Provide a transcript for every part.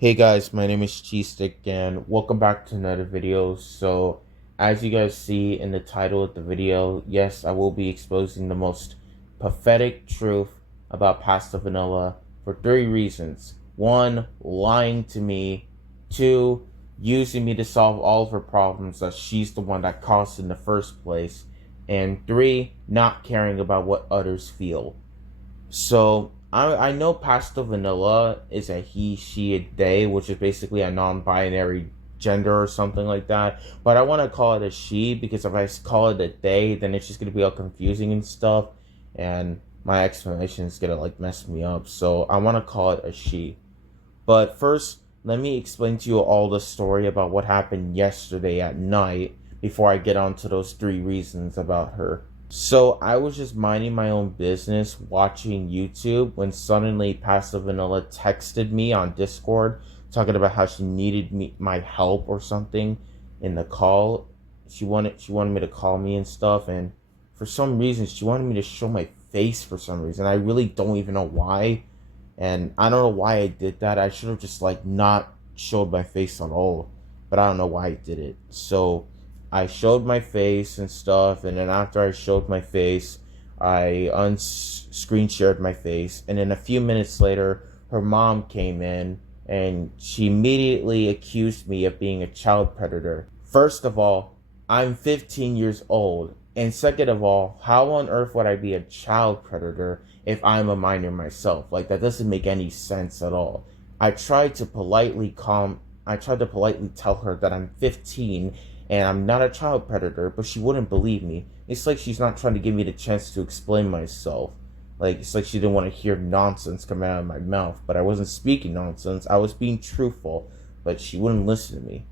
Hey guys, my name is Cheesestick and welcome back to another video. So, as you guys see in the title of the video, yes, I will be exposing the most pathetic truth about Pasta Vanilla for three reasons. One, lying to me. Two, using me to solve all of her problems that she's the one that caused in the first place. And three, not caring about what others feel. So I know Pastel Vanilla is a he, she, a they, which is basically a non-binary gender or something like that. But I want to call it a she because if I call it a they, then it's just gonna be all confusing and stuff, and my explanation is gonna like mess me up. So I want to call it a she. But first, let me explain to you all the story about what happened yesterday at night before I get on to those three reasons about her. So I was just minding my own business watching YouTube when suddenly Pastel Vanilla texted me on Discord talking about how she needed my help or something in the call. She wanted me to call me and stuff, and for some reason she wanted me to show my face for some reason. I really don't even know why. And I don't know why I did that. I should have just like not showed my face at all. But I don't know why I did it. So I showed my face and stuff, and then after I showed my face, I screen shared my face, and then a few minutes later, her mom came in and she immediately accused me of being a child predator. First of all, I'm 15 years old, and second of all, how on earth would I be a child predator if I'm a minor myself? Like that doesn't make any sense at all. I tried to politely tell her that I'm 15 and I'm not a child predator, but she wouldn't believe me. It's like she's not trying to give me the chance to explain myself. Like, it's like she didn't want to hear nonsense coming out of my mouth, but I wasn't speaking nonsense. I was being truthful, but she wouldn't listen to me.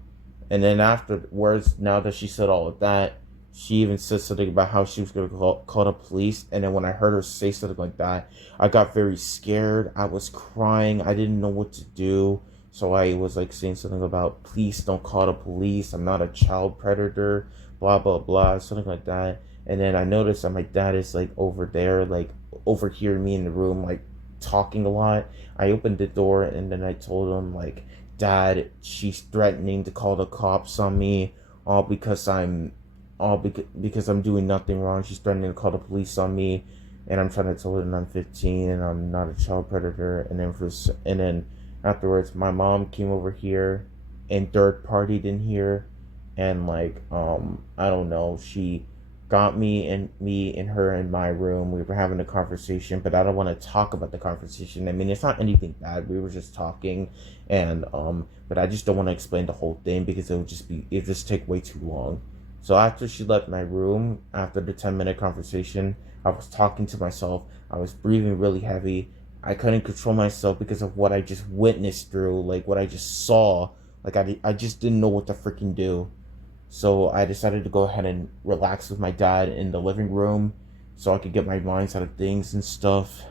And then afterwards, now that she said all of that, she even said something about how she was going to call the police. And then when I heard her say something like that, I got very scared. I was crying. I didn't know what to do. So I was like saying something about, please don't call the police. I'm not a child predator, blah, blah, blah, something like that. And then I noticed that my dad is like over there, like overhearing me in the room, like talking a lot. I opened the door and then I told him, like, Dad, she's threatening to call the cops on me, all because I'm doing nothing wrong. She's threatening to call the police on me, and I'm trying to tell her that I'm 15 and I'm not a child predator. And then afterwards, my mom came over here, and third party in here, and like I don't know, she got me and her in my room. We were having a conversation, but I don't want to talk about the conversation. I mean, it's not anything bad. We were just talking, and but I just don't want to explain the whole thing because it just take way too long. So after she left my room, after the 10-minute conversation, I was talking to myself. I was breathing really heavy. I couldn't control myself because of what I just witnessed through, like what I just saw. Like I just didn't know what to freaking do. So I decided to go ahead and relax with my dad in the living room so I could get my mind out of things and stuff.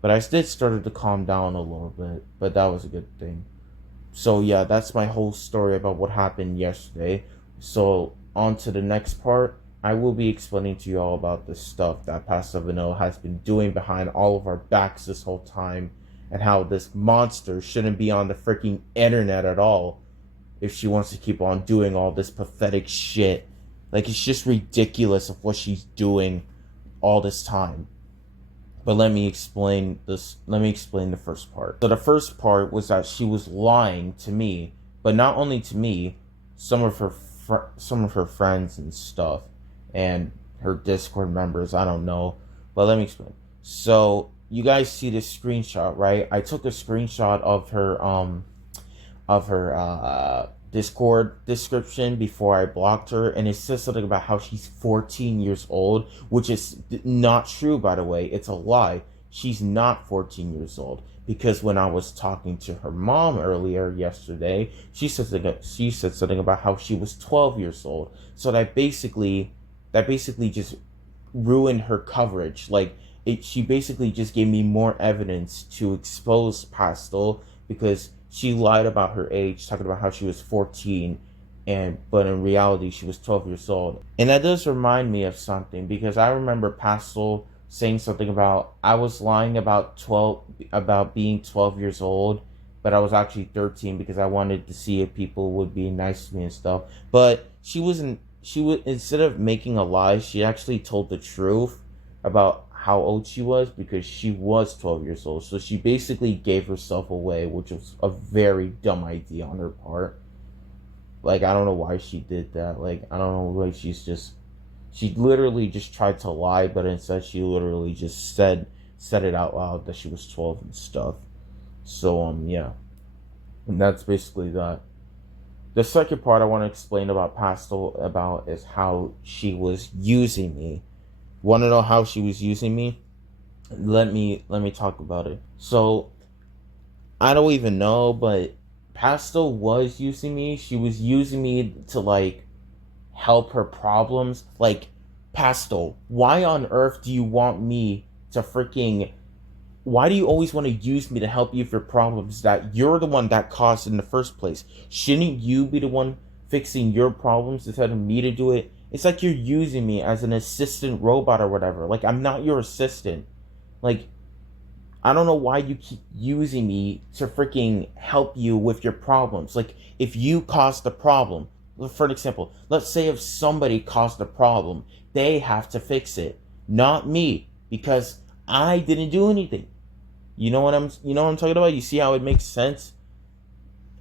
But I did started to calm down a little bit, but that was a good thing. So yeah, that's my whole story about what happened yesterday. So on to the next part. I will be explaining to you all about the stuff that Pastor Vanilla has been doing behind all of our backs this whole time, and how this monster shouldn't be on the freaking internet at all if she wants to keep on doing all this pathetic shit. Like, it's just ridiculous of what she's doing all this time. But let me explain this. Let me explain the first part. So the first part was that she was lying to me, but not only to me, some of her friends and stuff, and her Discord members. I don't know, but let me explain. So you guys see this screenshot, right? I took a screenshot of her Discord description before I blocked her, and it says something about how she's 14 years old, which is not true, by the way. It's a lie. She's not 14 years old because when I was talking to her mom earlier yesterday, she said something about how she was 12 years old. So that basically just ruined her coverage. Like she basically just gave me more evidence to expose Pastel because she lied about her age, talking about how she was 14, but in reality she was 12 years old. And that does remind me of something because I remember Pastel saying something about I was lying about being 12 years old, but I was actually 13 because I wanted to see if people would be nice to me and stuff. But she wasn't. She would, instead of making a lie, she actually told the truth about how old she was because she was 12 years old. So she basically gave herself away, which was a very dumb idea on her part. Like, I don't know why she did that. Like, I don't know, like, she literally just tried to lie, but instead she literally just said it out loud that she was 12 and stuff. So yeah, and that's basically that. The second part I want to explain about Pastel about is how she was using me. Want to know how she was using me? Let me talk about it. So I don't even know, but Pastel was using me. She was using me to like help her problems. Like, Pastel, why on earth do you want me to freaking, why do you always want to use me to help you with your problems that you're the one that caused in the first place? Shouldn't you be the one fixing your problems instead of me to do it? It's like you're using me as an assistant robot or whatever. Like, I'm not your assistant. Like, I don't know why you keep using me to freaking help you with your problems. Like, if you caused the problem, for an example, let's say if somebody caused a problem, they have to fix it, not me, because I didn't do anything. You know what I'm talking about? You see how it makes sense?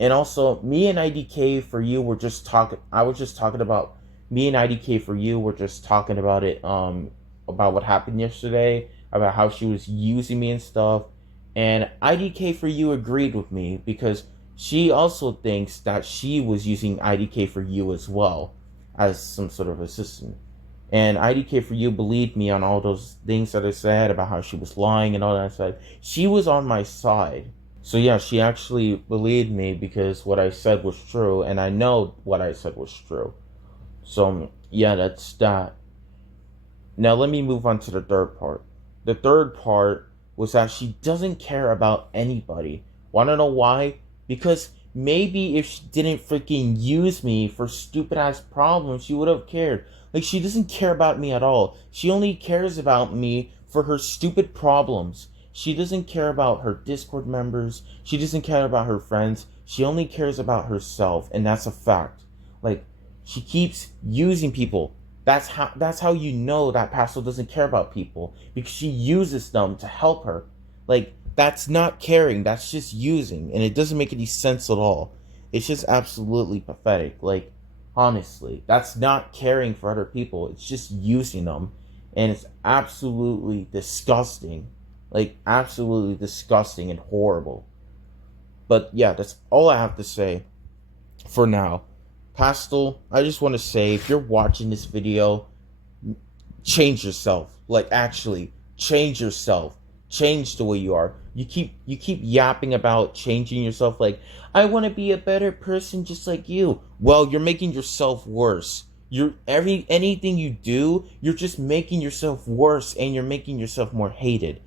And also, me and IDK for you were just talking. I was just talking about me and IDK for you were just talking about it. About what happened yesterday, about how she was using me and stuff. And IDK for you agreed with me because she also thinks that she was using IDK for you as well as some sort of assistant. And IDK for you believed me on all those things that I said about how she was lying and all that stuff. She was on my side. So yeah, she actually believed me because what I said was true, and I know what I said was true. So yeah, that's that. Now let me move on to the third part. The third part was that she doesn't care about anybody. Wanna know why? Because maybe if she didn't freaking use me for stupid ass problems, she would have cared. Like, she doesn't care about me at all. She only cares about me for her stupid problems. She doesn't care about her Discord members. She doesn't care about her friends. She only cares about herself, and that's a fact. Like, she keeps using people. That's how you know that Pastel doesn't care about people, because she uses them to help her. Like, that's not caring, that's just using, and it doesn't make any sense at all. It's just absolutely pathetic. Like, honestly, that's not caring for other people. It's just using them, and it's absolutely disgusting. Like, absolutely disgusting and horrible. But yeah, that's all I have to say for now. Pastel, I just want to say, if you're watching this video, change yourself. Like, actually, change yourself. Change the way you are. You keep yapping about changing yourself, like, I want to be a better person just like you. Well, you're making yourself worse. Anything you do, you're just making yourself worse, and you're making yourself more hated.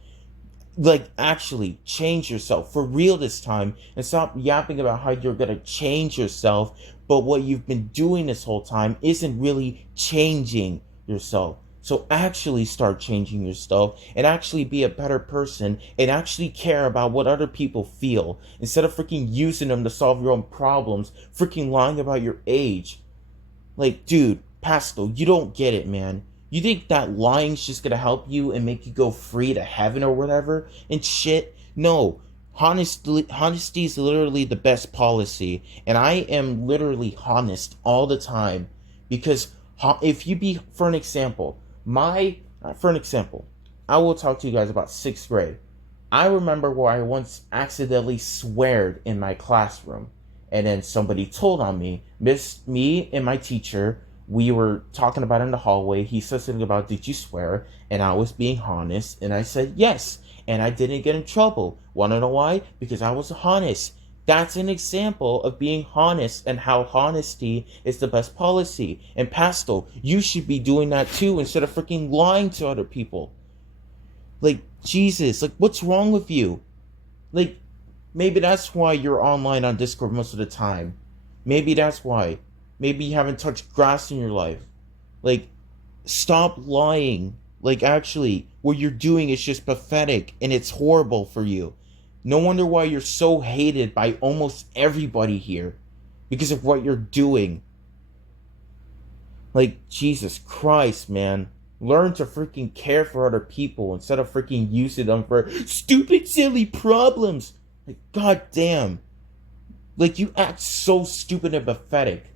Like, actually change yourself for real this time, and stop yapping about how you're gonna change yourself, but what you've been doing this whole time isn't really changing yourself. So actually start changing yourself, and actually be a better person, and actually care about what other people feel, instead of freaking using them to solve your own problems, freaking lying about your age. Like, dude, Pastel, you don't get it, man. You think that lying's just gonna help you and make you go free to heaven or whatever and shit? No. Honesty is literally the best policy, and I am literally honest all the time. Because if you be, for an example, I will talk to you guys about 6th grade. I remember where I once accidentally sweared in my classroom, and then somebody told on me. Me and my teacher, we were talking about it in the hallway. He said something about, did you swear? And I was being honest, and I said yes, and I didn't get in trouble. Want to know why? Because I was honest. That's an example of being honest, and how honesty is the best policy. And Pastel, you should be doing that too, instead of freaking lying to other people. Like, Jesus, like, what's wrong with you? Like, maybe that's why you're online on Discord most of the time. Maybe that's why. Maybe you haven't touched grass in your life. Like, stop lying. Like, actually, what you're doing is just pathetic, and it's horrible for you. No wonder why you're so hated by almost everybody here. Because of what you're doing. Like, Jesus Christ, man. Learn to freaking care for other people instead of freaking using them for stupid, silly problems. Like, goddamn. Like, you act so stupid and pathetic.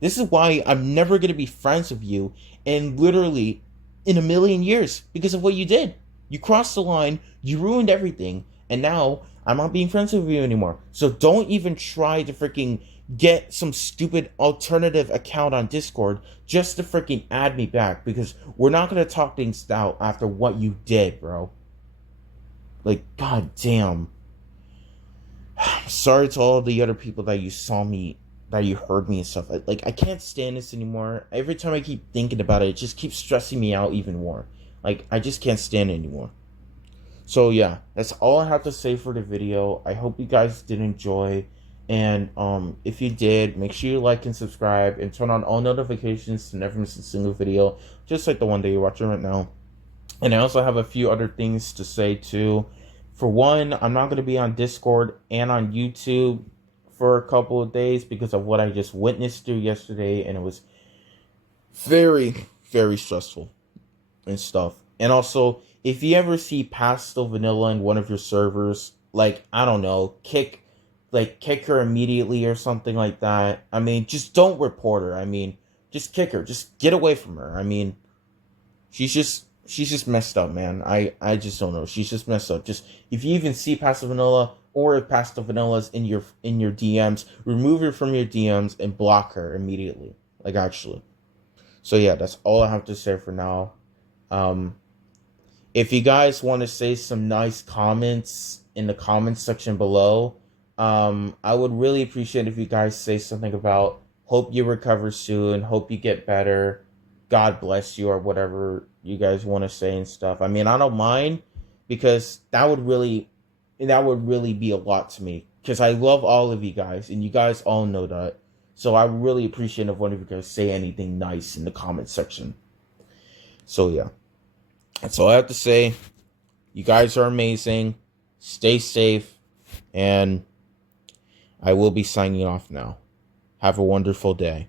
This is why I'm never gonna be friends with you, and literally in a million years, because of what you did. You crossed the line, you ruined everything, and now I'm not being friends with you anymore. So don't even try to freaking get some stupid alternative account on Discord just to freaking add me back, because we're not gonna talk things out after what you did, bro. Like, goddamn. Sorry to all the other people that you saw me, that you heard me and stuff. Like, I can't stand this anymore. Every time I keep thinking about it, it just keeps stressing me out even more. Like, I just can't stand it anymore. So yeah, that's all I have to say for the video. I hope you guys did enjoy. And if you did, make sure you like and subscribe and turn on all notifications to never miss a single video, just like the one that you're watching right now. And I also have a few other things to say too. For one, I'm not going to be on Discord and on YouTube for a couple of days because of what I just witnessed through yesterday, and it was very, very stressful and stuff. And also, if you ever see Pastel Vanilla in one of your servers, like, I don't know, kick her immediately or something like that. I mean, just don't report her. I mean, just kick her. Just get away from her. I mean, she's just messed up, man. I just don't know. She's just messed up. Just, if you even see Pastel Vanilla, or if Pastel Vanilla's in your DMs, remove her from your DMs and block her immediately. Like, actually. So yeah, that's all I have to say for now. If you guys want to say some nice comments in the comments section below, I would really appreciate if you guys say something about hope you recover soon, hope you get better, God bless you, or whatever you guys want to say and stuff. I mean, I don't mind, because that would really be a lot to me, because I love all of you guys, and you guys all know that. So I really appreciate if one of you guys say anything nice in the comment section. So yeah, that's all I have to say. You guys are amazing. Stay safe, and I will be signing off now. Have a wonderful day.